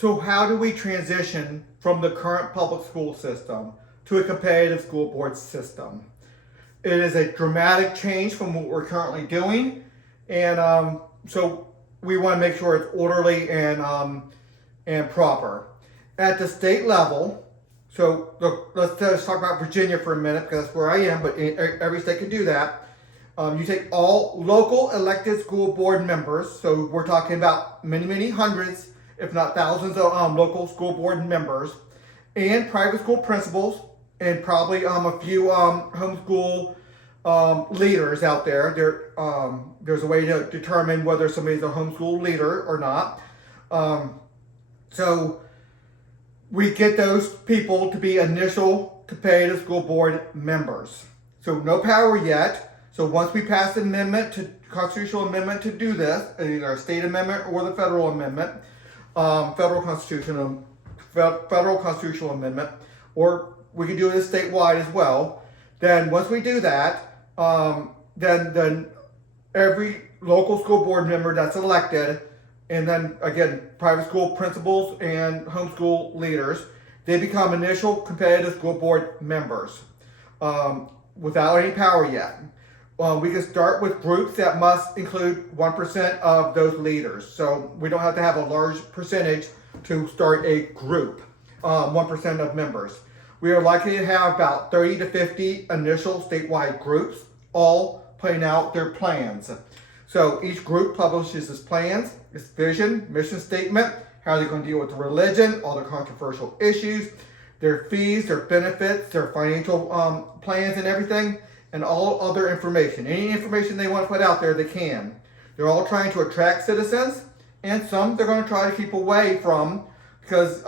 So how do we transition from the current public school system to a competitive school board system? It is a dramatic change from what we're currently doing, and so we want to make sure it's orderly and proper. At the state level, so let's just talk about Virginia for a minute because that's where I am, but every state can do that. You take all local elected school board members, so we're talking about many hundreds, if not thousands of local school board members, and private school principals, and probably a few homeschool leaders out there. There's a way to determine whether somebody's a homeschool leader or not. So we get those people to be initial competitive school board members. So no power yet. So once we pass the constitutional amendment to do this, either a state amendment or the federal amendment, federal constitutional amendment, or we can do this statewide as well. Then once we do that, then every local school board member that's elected, and then again private school principals and homeschool leaders, they become initial competitive school board members without any power yet. We can start with groups that must include 1% of those leaders. So we don't have to have a large percentage to start a group, 1% of members. We are likely to have about 30 to 50 initial statewide groups, all playing out their plans. So each group publishes its plans, its vision, mission statement, how they're going to deal with religion, all the controversial issues, their fees, their benefits, their financial plans and everything, and all other information. Any information they want to put out there, they can. They're all trying to attract citizens, and some they're going to try to keep away from, because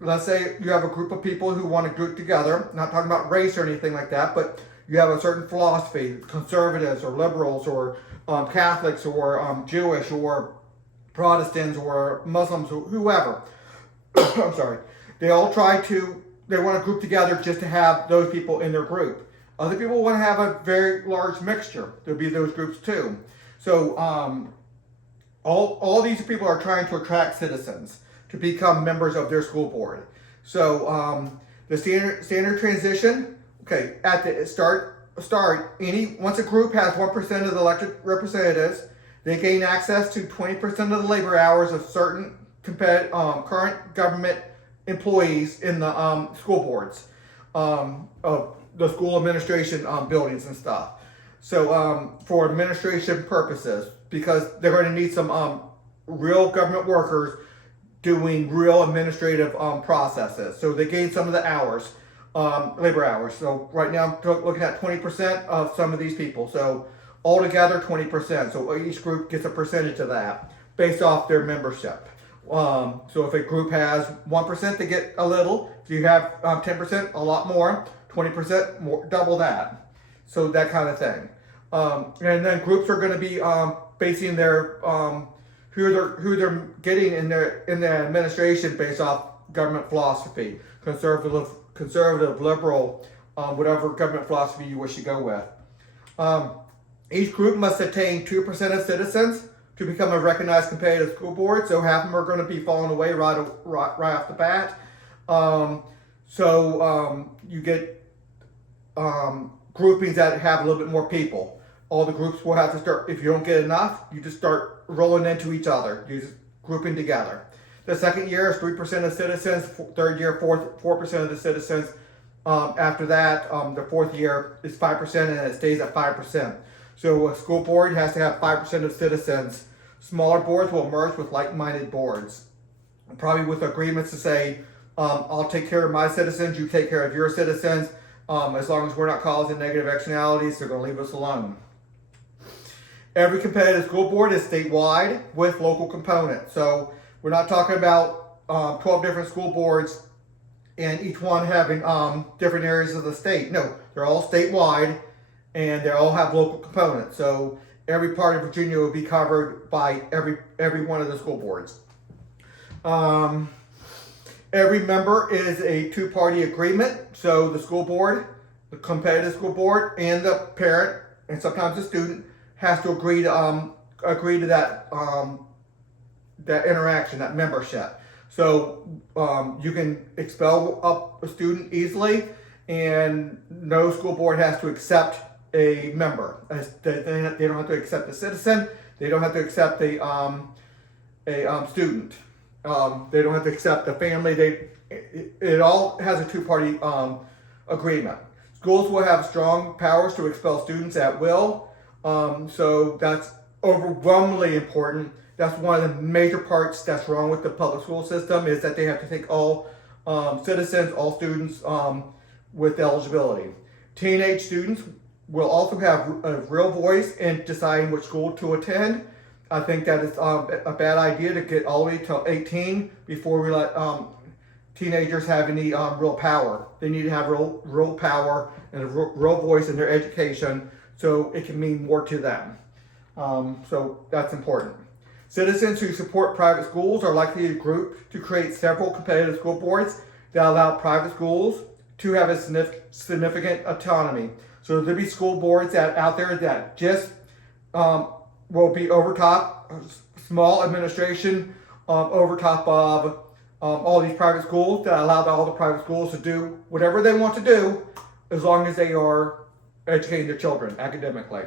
let's say you have a group of people who want to group together, not talking about race or anything like that, but you have a certain philosophy, conservatives or liberals or Catholics or Jewish or Protestants or Muslims or whoever. I'm sorry. They all want to group together just to have those people in their group. Other people want to have a very large mixture. There'll be those groups too. So all these people are trying to attract citizens to become members of their school board. So the standard transition, okay, at the start, once a group has 1% of the elected representatives, they gain access to 20% of the labor hours of certain current government employees in the school boards of the school administration buildings and stuff. So for administration purposes, because they're going to need some real government workers doing real administrative processes. So they gain some of the hours, labor hours. So right now I'm looking at 20% of some of these people. So altogether 20%. So each group gets a percentage of that based off their membership. So if a group has 1%, they get a little. If you have 10%, a lot more. 20% more, double that. So that kind of thing. And then groups are going to be basing their who they're getting in the administration based off government philosophy, conservative, liberal, whatever government philosophy you wish to go with. Each group must attain 2% of citizens to become a recognized competitive school board. So half of them are going to be falling away right off the bat. You get groupings that have a little bit more people. All the groups will have to start, if you don't get enough, you just start rolling into each other. You just grouping together. The second year is 3% of citizens, third year, 4% of the citizens. After that, the fourth year is 5% and it stays at 5%. So a school board has to have 5% of citizens. Smaller boards will merge with like-minded boards. Probably with agreements to say, I'll take care of my citizens, you take care of your citizens. As long as we're not causing negative externalities, they're going to leave us alone. Every competitive school board is statewide with local components. So we're not talking about 12 different school boards and each one having different areas of the state. No, they're all statewide and they all have local components. So every part of Virginia will be covered by every one of the school boards. Every member is a two-party agreement. So the school board, the competitive school board, and the parent, and sometimes the student, has to agree to that that interaction, that membership. So you can expel up a student easily, and no school board has to accept a member. They don't have to accept a citizen. They don't have to accept a student. They don't have to accept a family. It all has a two-party agreement. Schools will have strong powers to expel students at will. So that's overwhelmingly important. That's one of the major parts that's wrong with the public school system, is that they have to take all citizens, all students with eligibility. Teenage students will also have a real voice in deciding which school to attend. I think that it's a bad idea to get all the way till 18 before we let teenagers have any real power. They need to have real power and a real voice in their education, so it can mean more to them. So that's important. Citizens who support private schools are likely to group to create several competitive school boards that allow private schools to have a significant autonomy. So there'll be school boards out there that just will be over top, small administration over top of all these private schools, that allow all the private schools to do whatever they want to do, as long as they are educating their children academically.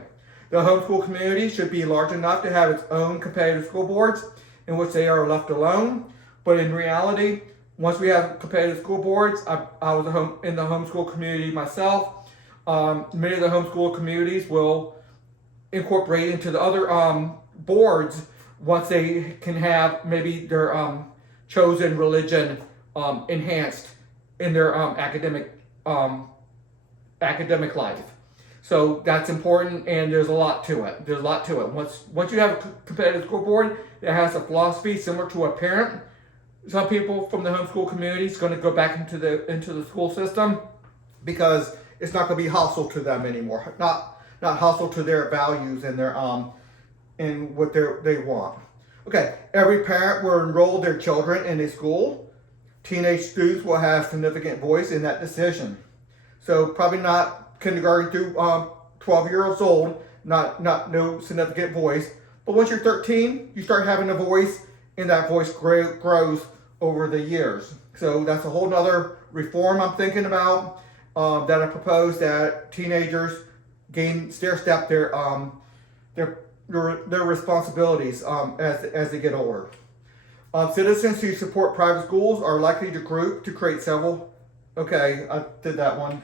The homeschool community should be large enough to have its own competitive school boards in which they are left alone. But in reality, once we have competitive school boards, I was in the homeschool community myself. Many of the homeschool communities will incorporate into the other boards once they can have maybe their chosen religion enhanced in their academic life. So that's important, and there's a lot to it. Once you have a competitive school board that has a philosophy similar to a parent, some people from the homeschool community is going to go back into the school system, because it's not going to be hostile to them anymore. Not hostile to their values and their and what they want. Okay, every parent will enroll their children in a school. Teenage students will have significant voice in that decision. So probably not kindergarten through 12 years old, no significant voice. But once you're 13, you start having a voice, and that voice grows over the years. So that's a whole nother reform I'm thinking about, that I propose, that teenagers stair-step their responsibilities as they get older. Citizens who support private schools are likely to group to create several. Okay, I did that one.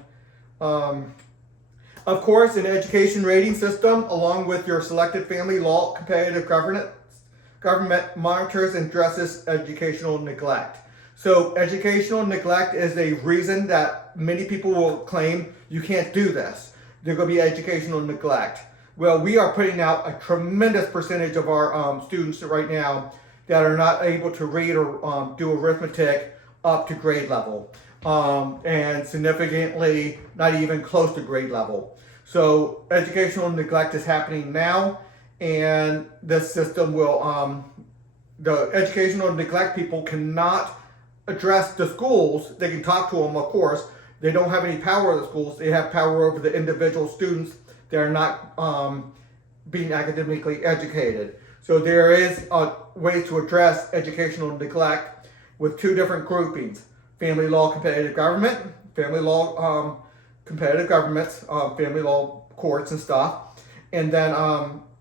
Of course, an education rating system, along with your selected family law competitive government monitors and addresses educational neglect. So educational neglect is a reason that many people will claim you can't do this. There's going to be educational neglect. Well, we are putting out a tremendous percentage of our students right now that are not able to read or do arithmetic up to grade level. And significantly not even close to grade level. So educational neglect is happening now, and this system will, the educational neglect people cannot address the schools. They can talk to them, of course. They don't have any power over the schools. They have power over the individual students that are not being academically educated. So there is a way to address educational neglect with two different groupings: family law competitive government, family law competitive governments, family law courts and stuff, and then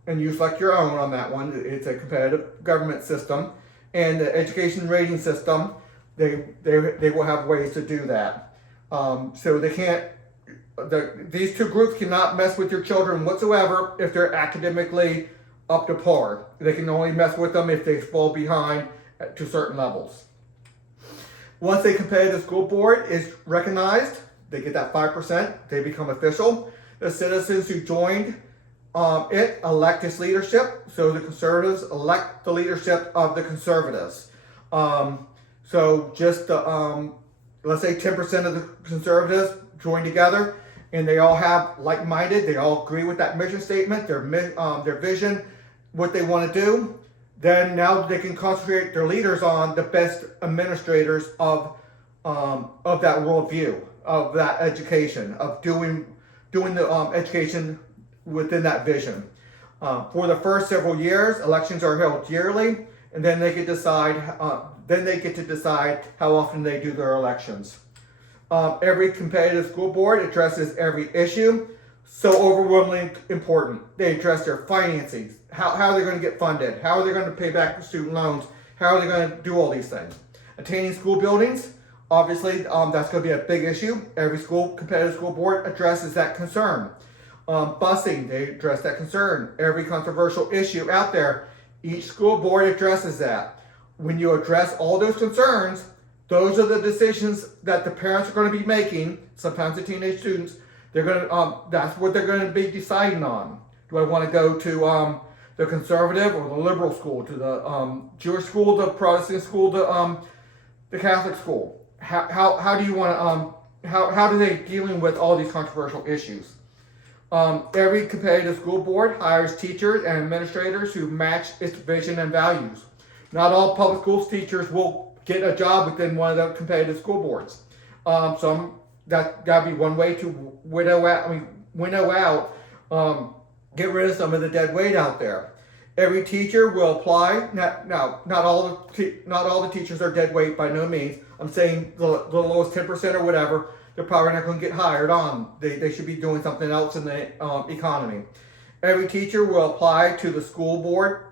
and you select your own on that one. It's a competitive government system, and the education rating system. They will have ways to do that. So they can't. These two groups cannot mess with your children whatsoever if they're academically up to par. They can only mess with them if they fall behind to certain levels. Once a competitive school board is recognized, they get that 5%, they become official. The citizens who joined it elect its leadership, so the conservatives elect the leadership of the conservatives. So just let's say 10% of the conservatives join together, and they all have like-minded, they all agree with that mission statement, their vision, what they want to do. Then now they can concentrate their leaders on the best administrators of that worldview, of that education, of doing the education within that vision. For the first several years, elections are held yearly, and then they get to decide how often they do their elections. Every competitive school board addresses every issue, so overwhelmingly important. They address their finances, how they're going to get funded, how are they going to pay back the student loans, how are they going to do all these things. Attaining school buildings, obviously, that's going to be a big issue. Every competitive school board addresses that concern. Busing, they address that concern. Every controversial issue out there, each school board addresses that. When you address all those concerns, those are the decisions that the parents are going to be making. Sometimes the teenage students, that's what they're going to be deciding on. Do I want to go to the conservative or the liberal school, to the Jewish school, the Protestant school, the Catholic school? How do you want to how do they dealing with all these controversial issues? Every competitive school board hires teachers and administrators who match its vision and values. Not all public schools teachers will get a job within one of the competitive school boards. That'd be one way to winnow out, get rid of some of the dead weight out there. Every teacher will apply. Not all the teachers are dead weight by no means. I'm saying the lowest 10% or whatever, they're probably not going to get hired on. They should be doing something else in the economy. Every teacher will apply to the school board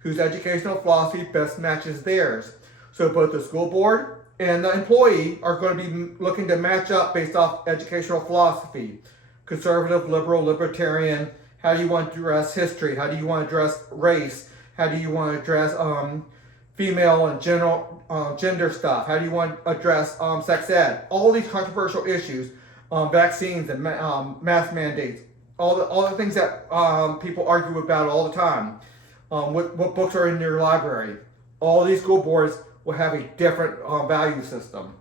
whose educational philosophy best matches theirs. So both the school board and the employee are going to be looking to match up based off educational philosophy. Conservative, liberal, libertarian. How do you want to address history? How do you want to address race? How do you want to address female and gender stuff? How do you want to address sex ed? All these controversial issues, vaccines and mask mandates, all the things that people argue about all the time. What books are in your library? All these school boards will have a different value system,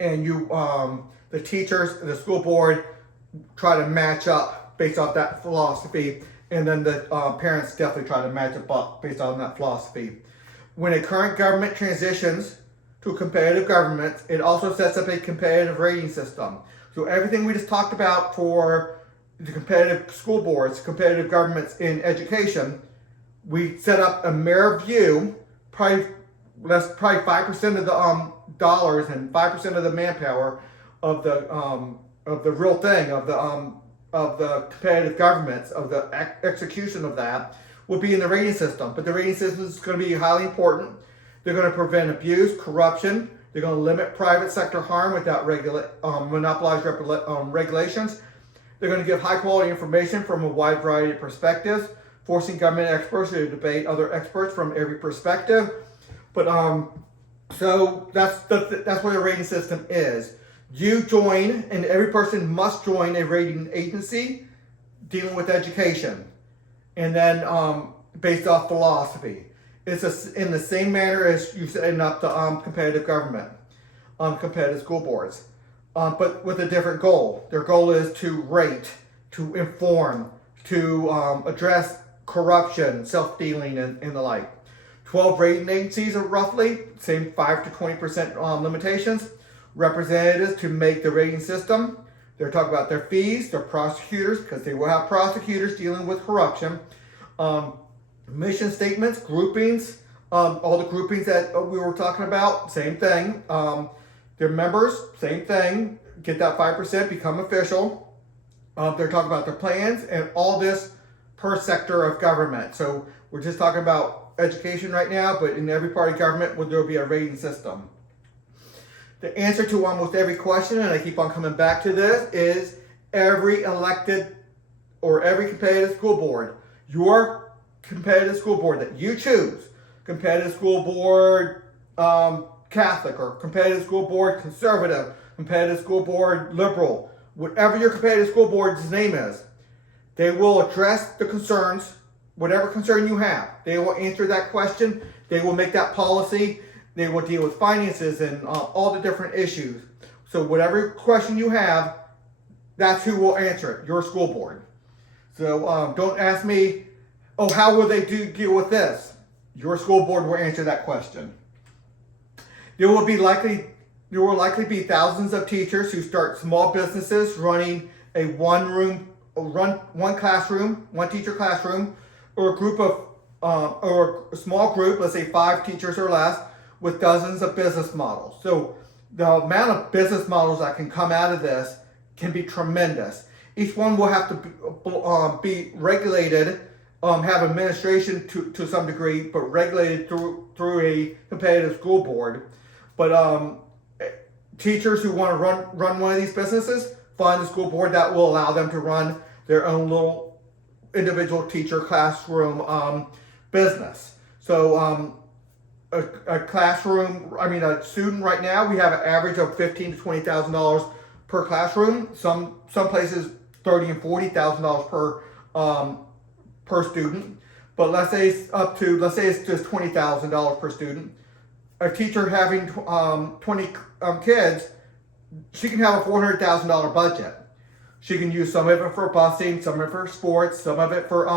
and the teachers, the school board, try to match up based off that philosophy, and then the parents definitely try to match up based on that philosophy. When a current government transitions to a competitive government, it also sets up a competitive rating system. So everything we just talked about for the competitive school boards, competitive governments in education, we set up a mirror view, probably 5% of the dollars and 5% of the manpower of the real thing of the competitive governments, of the execution of that, will be in the rating system. But the rating system is going to be highly important. They're going to prevent abuse, corruption. They're going to limit private sector harm without monopolized regulations. They're going to give high quality information from a wide variety of perspectives, forcing government experts to debate other experts from every perspective. But so that's what a rating system is. You join, and every person must join a rating agency dealing with education, and then based off philosophy. It's in the same manner as you setting up the competitive government, competitive school boards, but with a different goal. Their goal is to rate, to inform, to address corruption, self-dealing, and the like. 12 rating agencies are roughly, same 5 to 20% limitations. Representatives to make the rating system. They're talking about their fees, their prosecutors, because they will have prosecutors dealing with corruption. Mission statements, groupings, all the groupings that we were talking about, same thing. Their members, same thing. Get that 5%, become official. They're talking about their plans and all this per sector of government. So we're just talking about education right now, but in every part of government, there will be a rating system. The answer to almost every question, and I keep on coming back to this, is every elected or every competitive school board, your competitive school board that you choose, competitive school board Catholic or competitive school board conservative, competitive school board liberal, whatever your competitive school board's name is, they will address the concerns, whatever concern you have. They will answer that question. They will make that policy. They will deal with finances and all the different issues. So whatever question you have, that's who will answer it, your school board. So don't ask me, oh, how will they deal with this? Your school board will answer that question. There will likely be thousands of teachers who start small businesses running a one classroom, one teacher classroom, or a group of or a small group, let's say 5 teachers or less, with dozens of business models. So the amount of business models that can come out of this can be tremendous. Each one will have to be regulated, have administration to some degree, but regulated through a competitive school board. But teachers who want to run one of these businesses find the school board that will allow them to run their own little individual teacher classroom business. So a classroom, a student right now, we have an average of $15,000 to $20,000 per classroom. Some places $30,000 and $40,000 per student. But let's say it's just $20,000 per student. A teacher having 20 kids, she can have a $400,000 budget. She can use some of it for busing, some of it for sports, some of it for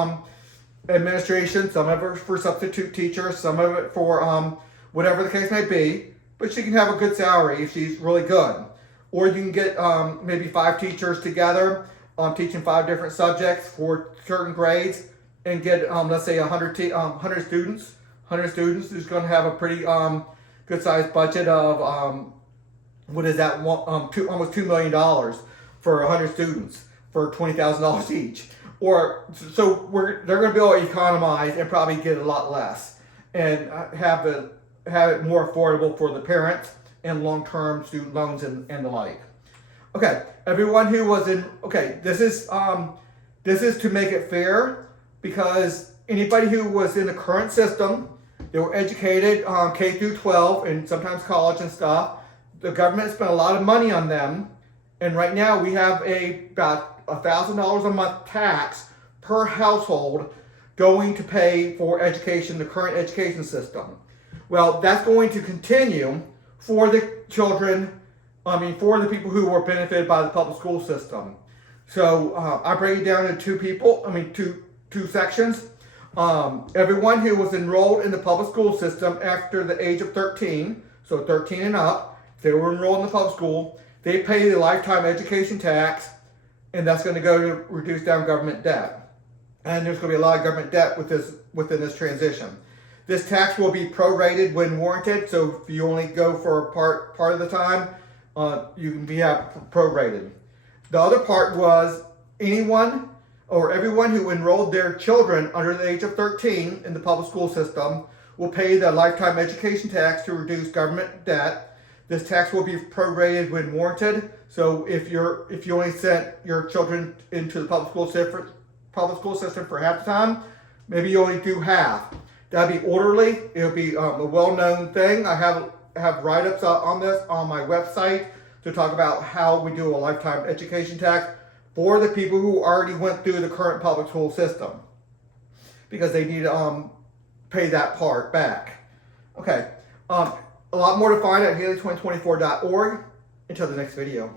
administration, some of it for substitute teachers, some of it for whatever the case may be. But she can have a good salary if she's really good. Or you can get maybe 5 teachers together teaching 5 different subjects for certain grades and get let's say 100 students. 100 students is going to have a pretty good sized budget of what is that? Almost $2 million for 100 students for $20,000 each. Or so they're going to be able to economize and probably get a lot less and have it more affordable for the parents and long-term student loans and the like. Okay, everyone who was in this is to make it fair, because anybody who was in the current system, they were educated K through 12 and sometimes college and stuff. The government spent a lot of money on them, and right now we have about $1,000 a month tax per household going to pay for education, the current education system. Well, that's going to continue for the children, for the people who were benefited by the public school system. So I break it down into two sections. Everyone who was enrolled in the public school system after the age of 13, so 13 and up, if they were enrolled in the public school, they pay the lifetime education tax, and that's going to go to reduce down government debt. And there's going to be a lot of government debt within this transition. This tax will be prorated when warranted, so if you only go for a part of the time, you can be prorated. The other part was anyone or everyone who enrolled their children under the age of 13 in the public school system will pay the lifetime education tax to reduce government debt. This tax will be prorated when warranted. So if you only sent your children into the public school system for half the time, maybe you only do half. That'd be orderly. It'll be a well-known thing. I have write-ups on this on my website to talk about how we do a lifetime education tax for the people who already went through the current public school system, because they need to pay that part back. Okay, a lot more to find at Haley2024.org. Until the next video.